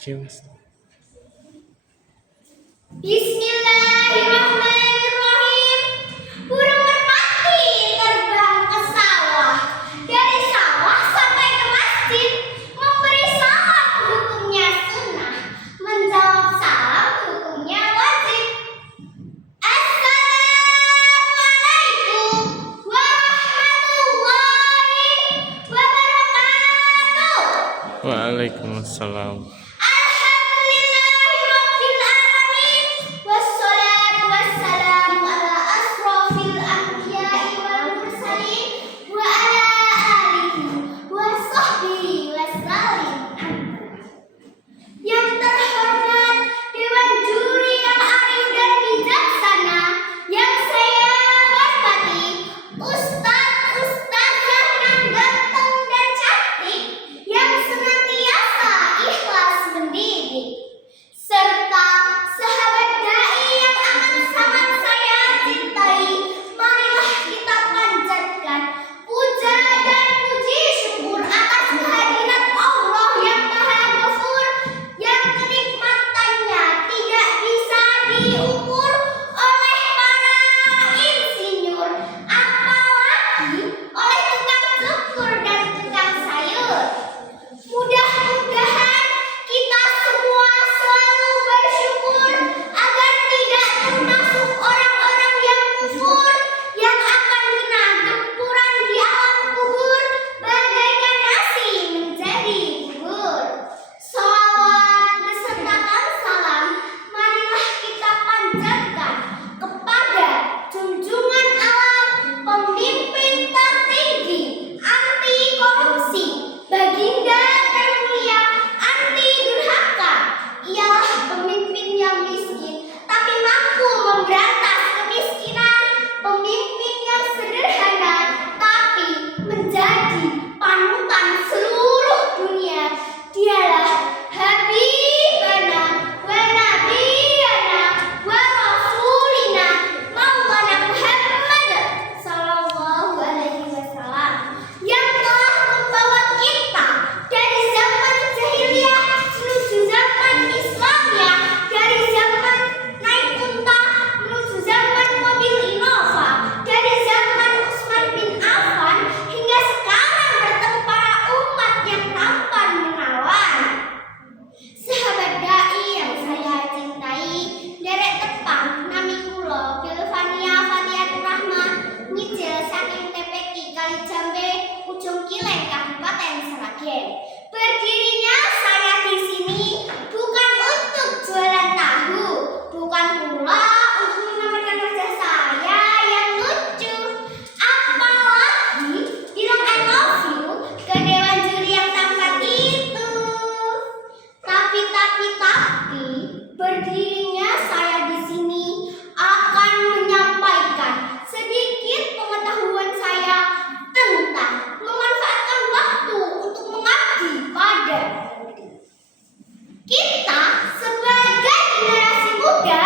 Bismillahirrahmanirrahim. Burung merpati terbang ke sawah, dari sawah sampai ke masjid, memberi salam hukumnya sunnah, menjawab salam hukumnya wajib. Assalamualaikum warahmatullahi wabarakatuh. Waalaikumsalam. Berdirinya saya di sini bukan untuk jualan tahu, bukan pula untuk menampilkan wajah saya yang lucu, apalagi bilang I love you ke dewan juri yang tampan itu. Tapi berdirinya saya di sini akan menyampaikan sedikit pengetahuan saya tentang memanfaatkan waktu untuk mengabdi pada kita. Sebagai generasi muda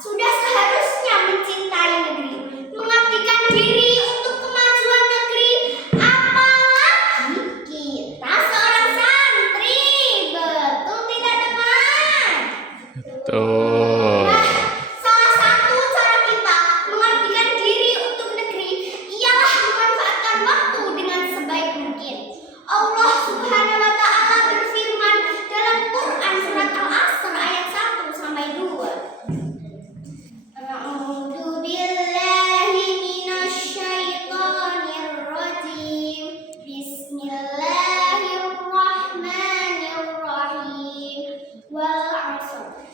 sudah seharusnya mencintai negeri, mengabdikan diri untuk kemajuan negeri, apalagi kita seorang santri. Betul tidak, teman? Betul. Salah satu cara kita mengabdikan diri untuk negeri ialah memanfaatkan waktu dengan sebaik mungkin. Allah Subhanahu wa Ta'ala berfirman dalam Quran surat Al-Asr ayat 1 sampai 2. A'udzu billahi minasyaitonir rajim. Bismillahirrahmanirrahim. Wal 'asr.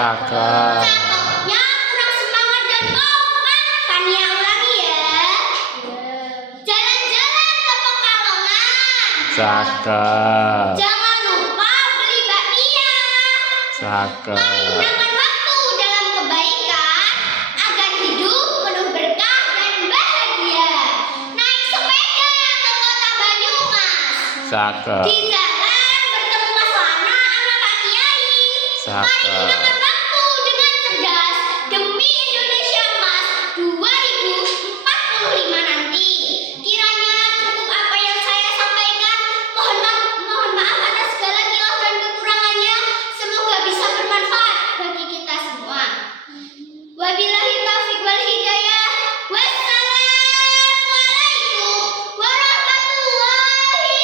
Cakep. Cakepnya kurang semangat dan kompak. Fania ulangi ya. Jalan-jalan ke Pekalongan. Cakep. Jangan lupa beli bakpia. Mari Cakep. gunakan waktu dalam kebaikan agar hidup penuh berkah dan bahagia. Naik sepeda ke kota Banyumas. Cakep. Di jalan bertemu Mas Lana sama Pak Kiai. Mari Cakep. gunakan waktu dengan cerdas demi Indonesia Emas 2045 nanti. Kiranya cukup apa yang saya sampaikan. Mohon maaf atas segala kilaf dan kekurangannya. Semoga bisa bermanfaat bagi kita semua. Wabillahi taufiq wal hidayah. Wassalamualaikum warahmatullahi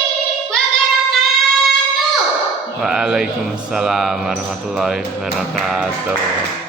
wabarakatuh. Waalaikumsalam warahmatullahi wabarakatuh.